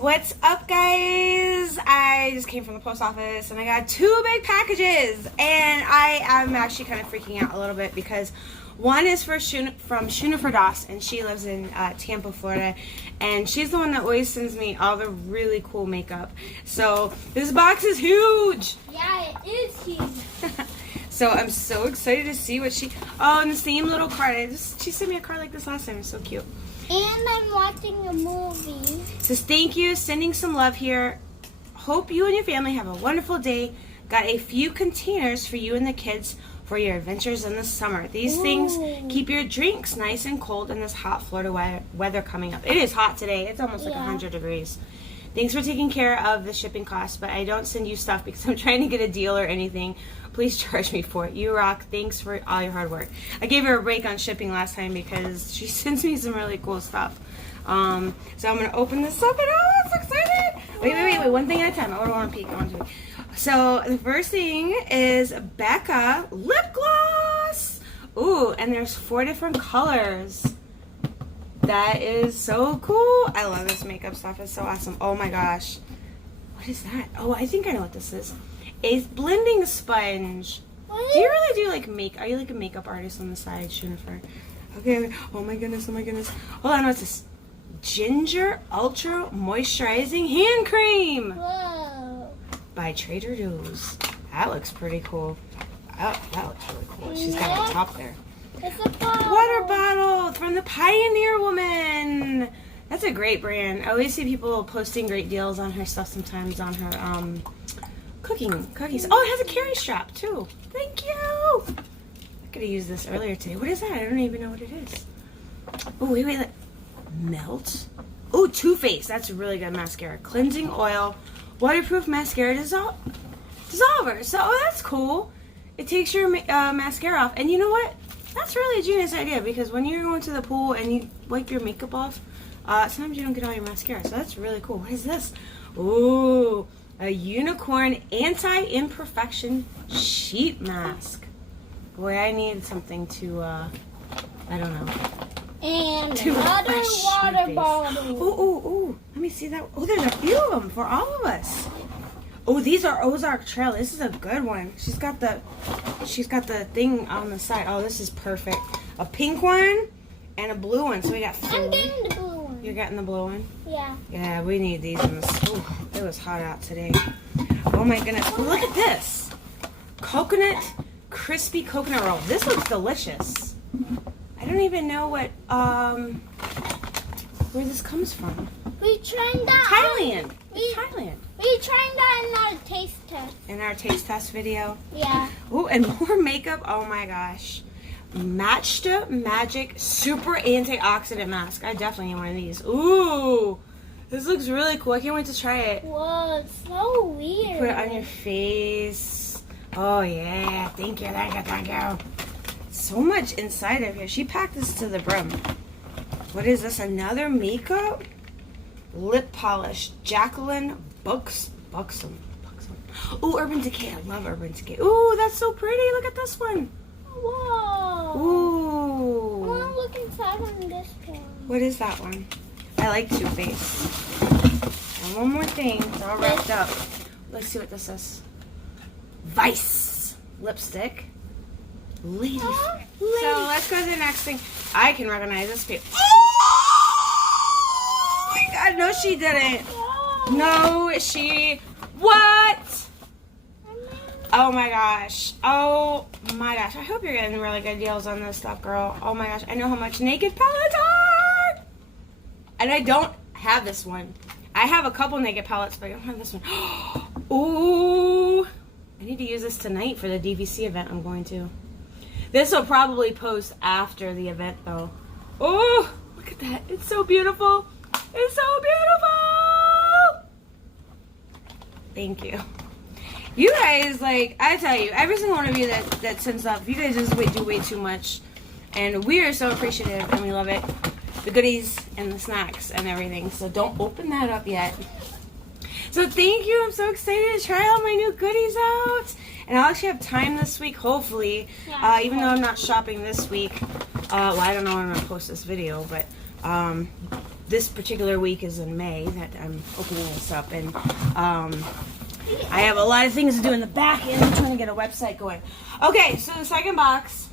What's up, guys? I just came from the post office and I got 2 big packages, and I am actually kind of freaking out a little bit because one is from Shunifer Doss, and she lives in Tampa, Florida, and she's the one that always sends me all the really cool makeup. So this box is huge. Yeah, it is huge. So I'm so excited to see what she. Oh, and the same little card. She sent me a card like this last time. It's so cute. And I'm watching a movie. Says thank you, sending some love here. Hope you and your family have a wonderful day. Got a few containers for you and the kids for your adventures in the summer. These things keep your drinks nice and cold in this hot Florida weather coming up. It is hot today. It's almost like 100 degrees. Thanks for taking care of the shipping costs, but I don't send you stuff because I'm trying to get a deal or anything. Please charge me for it. You rock. Thanks for all your hard work. I gave her a break on shipping last time because she sends me some really cool stuff. So I'm going to open this up, and oh, I'm so excited. Wait. One thing at a time. I don't want to peek. I want to. So the first thing is Becca lip gloss. Ooh, and there's 4 different colors. That is so cool. I love this makeup stuff. It's so awesome. Oh my gosh. What is that? Oh, I think I know what this is. A blending sponge. What? Do you really do like are you like a makeup artist on the side, Shunifer? Okay. Oh my goodness. Hold on, what's this? Ginger Ultra Moisturizing Hand Cream. Whoa. By Trader Joe's. That looks pretty cool. That looks really cool. She's got a top there. It's a bottle. Water bottle from the Pioneer Woman. That's a great brand. I always see people posting great deals on her stuff sometimes on her cookies. Oh, it has a carry strap too. Thank you. I could have used this earlier today. What is that? I don't even know what it is. Oh, wait. Melt. Oh, Too Faced. That's a really good mascara. Cleansing oil. Waterproof mascara dissolver. So, that's cool. It takes your mascara off. And you know what? That's really a genius idea, because when you're going to the pool and you wipe your makeup off, sometimes you don't get all your mascara. So that's really cool. What is this? Ooh, a unicorn anti-imperfection sheet mask. Boy, I need something to, I don't know. And To another wash water my face. bottle. Ooh. Let me see that. Oh, there's a few of them for all of us. Oh, these are Ozark Trail. This is a good one. She's got the thing on the side. Oh, this is perfect. A pink one and a blue one. So we got 4. I'm getting the blue one. You're getting the blue one? Yeah. Yeah, we need these in this. Ooh, it was hot out today. Oh my goodness. Oh, look at this. Crispy coconut roll. This looks delicious. I don't even know what where this comes from. We tried that. Thailand. It's Thailand. We tried that in our taste test. In our taste test video. Yeah. Oh, and more makeup. Oh my gosh. Matchta Magic Super Antioxidant Mask. I definitely need one of these. Ooh. This looks really cool. I can't wait to try it. Whoa, it's so weird. Put it on your face. Oh yeah. Thank you. So much inside of here. She packed this to the brim. What is this? Another makeup? Lip polish. Jacqueline Buxom. Ooh, Urban Decay. I love Urban Decay. Ooh, that's so pretty. Look at this one. Whoa. Ooh. I want to look inside on this one. What is that one? I like Too Faced. And one more thing. It's all wrapped up. Let's see what this is. Vice lipstick. Lady. So let's go to the next thing. I can recognize this page. Oh my god, no she didn't. No, she. What? Oh my gosh. I hope you're getting really good deals on this stuff, girl. Oh my gosh. I know how much Naked palettes are. And I don't have this one. I have a couple Naked palettes, but I don't have this one. Ooh. I need to use this tonight for the DVC event I'm going to. This will probably post after the event, though. Oh, look at that. It's so beautiful. It's so beautiful. Thank you. You guys, like, I tell you, every single one of you that sends stuff, you guys just do way too much. And we are so appreciative, and we love it. The goodies and the snacks and everything. So don't open that up yet. So thank you. I'm so excited to try all my new goodies out. And I'll actually have time this week, hopefully. Even though I'm not shopping this week. Well, I don't know when I'm going to post this video, but this particular week is in May that I'm opening this up, and I have a lot of things to do in the back end. I'm trying to get a website going. Okay, so the second box.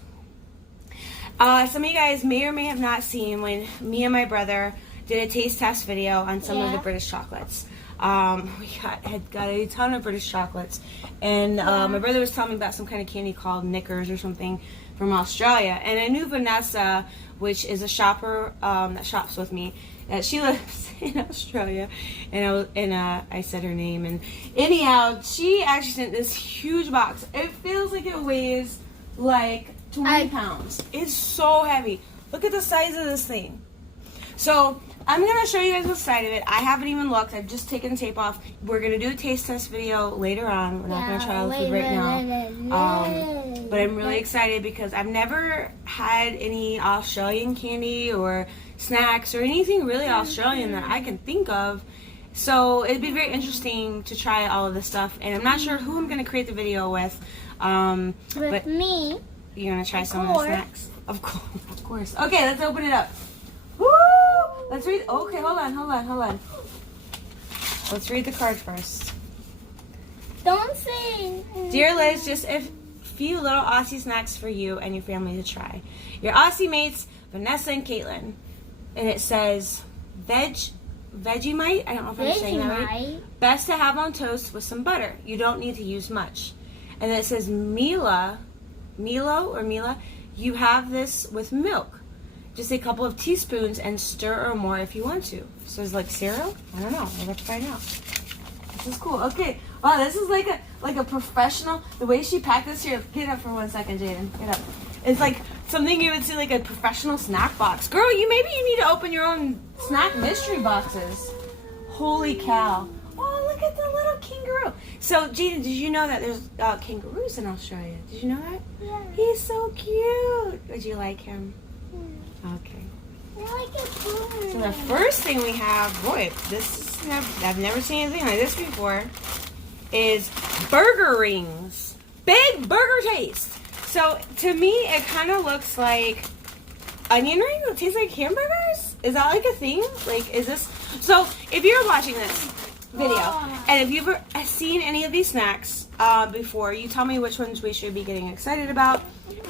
Some of you guys may or may have not seen when me and my brother did a taste test video on some of the British chocolates. We had got a ton of British chocolates, and my brother was telling me about some kind of candy called Knickers or something from Australia. And I knew Vanessa, which is a shopper that shops with me. She lives in Australia, and I said her name. And anyhow, she actually sent this huge box. It feels like it weighs like 20 pounds. It's so heavy. Look at the size of this thing. So I'm going to show you guys what's inside of it. I haven't even looked. I've just taken the tape off. We're going to do a taste test video later on. We're not going to try all the food right now. But I'm really excited because I've never had any Australian candy or snacks or anything really Australian that I can think of. So it'd be very interesting to try all of this stuff. And I'm not sure who I'm going to create the video with. But me. You're going to try some of the snacks? Of course. Okay, let's open it up. Woo! Let's read. Okay, hold on. Let's read the card first. Don't say. Dear Liz, just a few little Aussie snacks for you and your family to try. Your Aussie mates, Vanessa and Caitlin. And it says Vegemite. I don't know if I'm saying that right. Best to have on toast with some butter. You don't need to use much. And then it says Mila, you have this with milk. Just a couple of teaspoons and stir or more if you want to. So it's like cereal? I don't know. We'll have to find out. This is cool. Okay. Wow, this is like a professional. The way she packed this here. Get up for 1 second, Jaden. Get up. It's like something you would see like a professional snack box. Girl, maybe you need to open your own snack mystery boxes. Holy cow. Oh, look at the little kangaroo. So, Jaden, did you know that there's kangaroos in Australia? Did you know that? Yeah. He's so cute. Would you like him? Okay. I like it too. So the first thing we have, boy, I've never seen anything like this before, is burger rings. Big burger taste. So to me, it kind of looks like onion rings. It tastes like hamburgers. Is that like a thing? Like, is this? So if you're watching this video, and if you've ever seen any of these snacks before, you tell me which ones we should be getting excited about.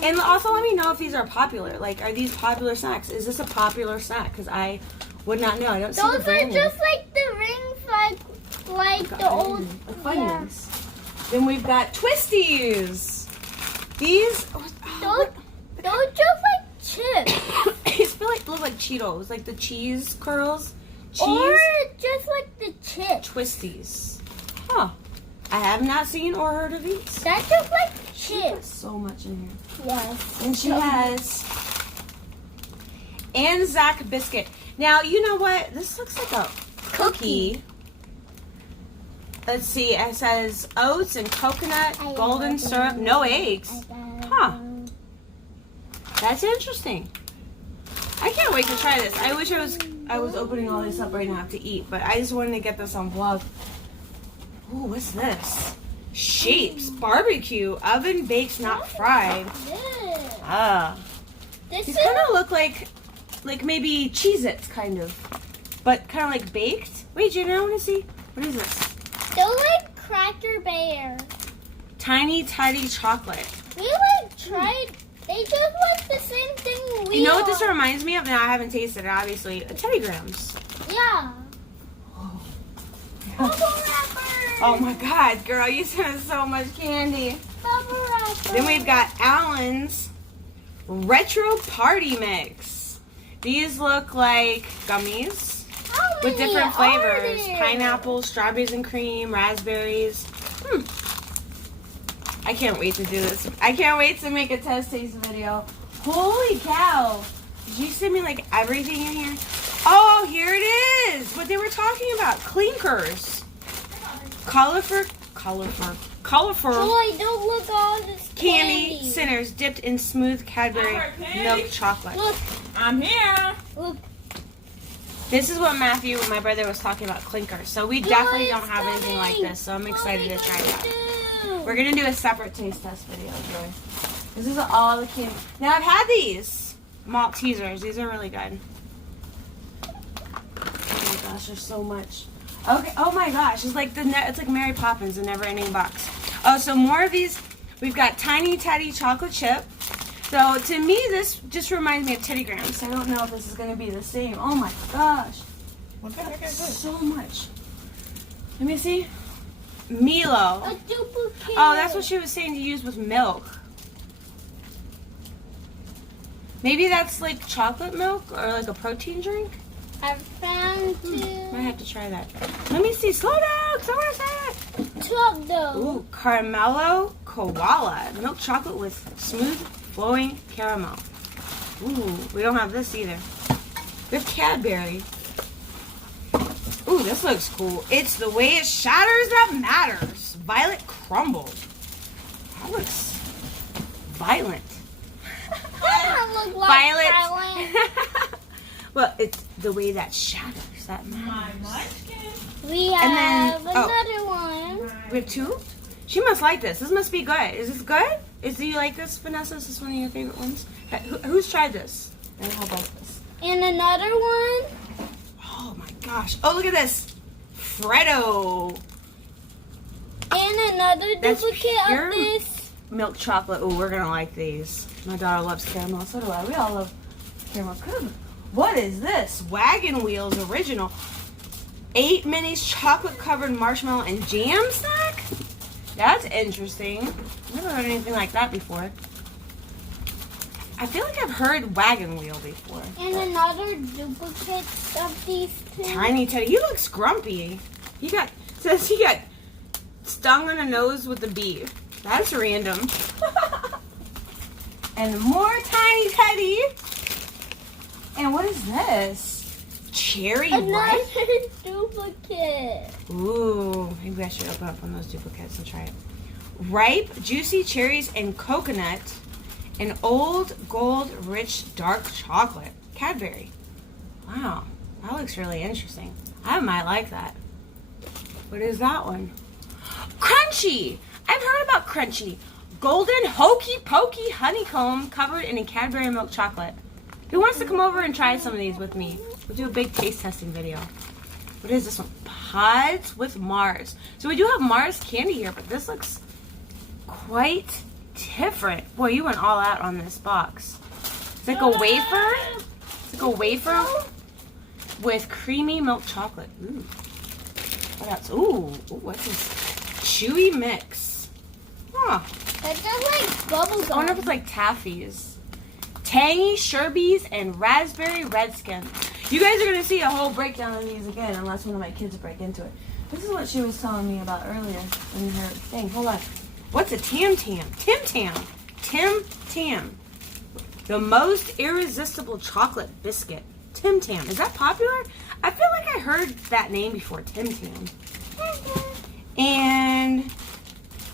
And also let me know if these are popular. Like, are these popular snacks? Is this a popular snack? Because I would not know. I don't see the brand. Those are just like the rings, like the old Funyuns. Then we've got Twisties. These. Those just like chips. These feel like look like Cheetos, like the cheese curls. Or just like the chips. Twisties. Huh. I have not seen or heard of these. That's just like chips. So much in here. Yes. And she has Anzac biscuit. Now, you know what? This looks like a cookie. Let's see. It says oats and coconut, golden syrup, no eggs. Huh. That's interesting. I can't wait to try this. I wish I was opening all this up right now to eat, but I just wanted to get this on vlog. Ooh, what's this? Shapes barbecue, oven baked, not fried. These kind of look like maybe Cheez-Its, kind of, but kind of like baked. Wait, Jaden, I want to see. What is this? They're like Cracker Bear. Tiny Tidy chocolate. We like tried. They just like the same thing we. You know what this reminds me of? Now I haven't tasted it, obviously. Teddy Grahams. Yeah. Bubble wrapper. Oh my God, girl, you sent so much candy. Bubble wrapper. Then we've got Allen's Retro Party Mix. These look like gummies with different flavors. Pineapple, strawberries and cream, raspberries. I can't wait to do this. I can't wait to make a test taste video. Holy cow. Did you send me like everything in here? Oh, here it is. What they were talking about. Clinkers. Cauliflower. Boy, don't look all this Candy centers dipped in smooth Cadbury milk chocolate. Look. I'm here. Look. This is what Matthew, my brother, was talking about, clinkers. So we definitely don't have anything like this. So I'm excited to try that. We're going to do a separate taste test video, Joy. This is all the candy. Now, I've had these Maltesers. These are really good. gosh, there's so much. Okay. Oh my gosh, it's like it's like Mary Poppins, the never-ending box. Oh, so more of these. We've got Tiny Teddy chocolate chip. So to me, this just reminds me of Teddy Grahams. I don't know if this is gonna be the same. Oh my gosh, What the heck is this? so much. Let me see. Milo. A duplicate. Oh, that's what she was saying to use with milk. Maybe that's like chocolate milk or like a protein drink. I found Might have to try that. Let me see. Slow down. So what is that? though. Ooh, Caramello Koala. Milk chocolate with smooth flowing caramel. Ooh, we don't have this either. We have Cadbury. Ooh, this looks cool. It's the way it shatters that matters. Violet Crumble. That looks violent. Doesn't look like Violet. Violet. Well, it's the way that shatters that matters. We And then- have oh. another one. We have two? She must like this. This must be good. Is this good? Do you like this, Vanessa? Is this one of your favorite ones? Who's tried this? And how about this? And another one. Oh my gosh. Oh, look at this. Freddo. And another That's duplicate pure of this. Milk chocolate. Oh, we're going to like these. My daughter loves caramel. So do I. We all love caramel. Good. What is this? Wagon Wheels Original. 8 minis chocolate covered marshmallow and jam snack? That's interesting. Never heard anything like that before. I feel like I've heard Wagon Wheel before. And another duplicate of these two. Tiny Teddy. He looks grumpy. Says he got stung on the nose with a bee. That's random. And more Tiny Teddy. And what is this? Cherry Another ripe? duplicate. Ooh, maybe I should open up one of those duplicates and try it. Ripe, juicy cherries and coconut. And old gold rich dark chocolate. Cadbury. Wow, that looks really interesting. I might like that. What is that one? Crunchy! I've heard about Crunchy. Golden hokey pokey honeycomb covered in a Cadbury milk chocolate. Who wants to come over and try some of these with me? We'll do a big taste testing video. What is this one? Pods with Mars. So we do have Mars candy here, but this looks quite different. Boy, you went all out on this box. It's like a wafer. It's like a wafer with creamy milk chocolate. Ooh. What else? Ooh, what's this? Chewy mix. Huh. That's just like bubble I wonder if gum. it's like taffies. Tangy Sherbies and Raspberry Redskin. You guys are going to see a whole breakdown of these again unless one of my kids break into it. This is what she was telling me about earlier in her thing. Hold on. What's a Tam Tam? Tim Tam. Tim Tam. The most irresistible chocolate biscuit. Tim Tam. Is that popular? I feel like I heard that name before. Tim Tam. And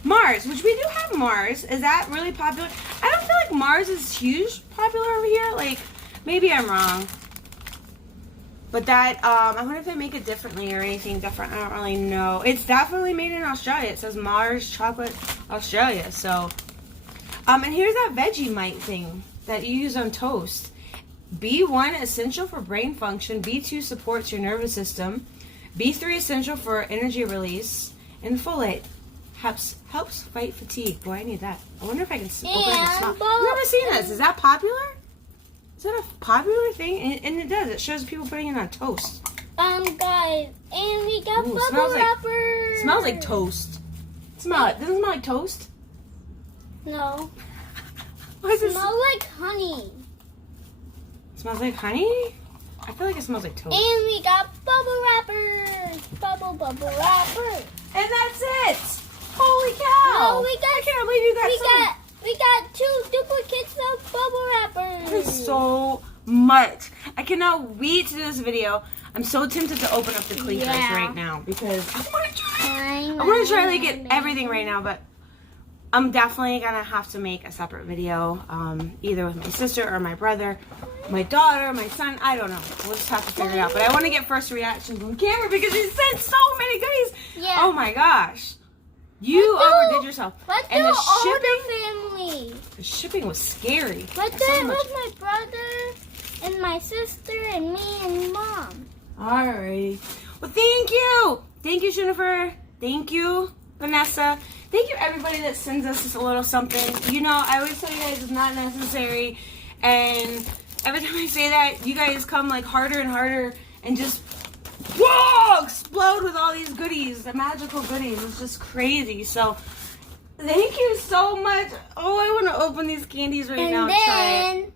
Mars, which we do have Mars. Is that really popular? I don't feel like Mars is huge popular over here. Like, maybe I'm wrong. But that, I wonder if they make it differently or anything different. I don't really know. It's definitely made in Australia. It says Mars Chocolate Australia. So, and here's that Vegemite thing that you use on toast. B1 essential for brain function. B2 supports your nervous system. B3 essential for energy release. And folate helps fight fatigue. Boy, I need that. I wonder if I can open it and smell. I've never seen this. Is that popular? Is that a popular thing? And it does. It shows people putting it on toast. Guys, and we got Ooh, bubble wrapper. Smells like toast. Smell it. Doesn't it smell like toast? No. What is this? Smells like honey. Smells like honey? I feel like it smells like toast. And we got bubble wrapper. Bubble wrapper. And that's it. Holy cow! No, we got. I can't believe you got We got 2 duplicates of bubble wrappers. That is so much. I cannot wait to do this video. I'm so tempted to open up the Clinkers right now because I want to try. I want to try to get everything right now, but I'm definitely gonna have to make a separate video, either with my sister or my brother, my daughter, my son. I don't know. We'll just have to figure it out. But I want to get first reactions on camera because you sent so many goodies. Yeah. Oh my gosh. You overdid yourself. Let's And do the all shipping, the family. the shipping was scary. Let's do So it much. with my brother and my sister and me and mom. Alrighty. Well, thank you. Thank you, Jennifer. Thank you, Vanessa. Thank you, everybody that sends us just a little something. You know, I always tell you guys it's not necessary. And every time I say that, you guys come like harder and harder and just whoa, explode with all these goodies, the magical goodies. It's just crazy. So, thank you so much. Oh, I want to open these candies right now. And Try it. then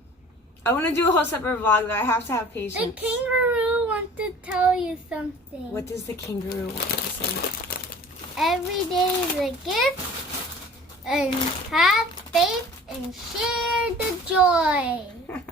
I want to do a whole separate vlog, though. I have to have the patience. kangaroo wants to tell you something. What does the kangaroo want to say? Every day is a gift, and have faith and share the joy.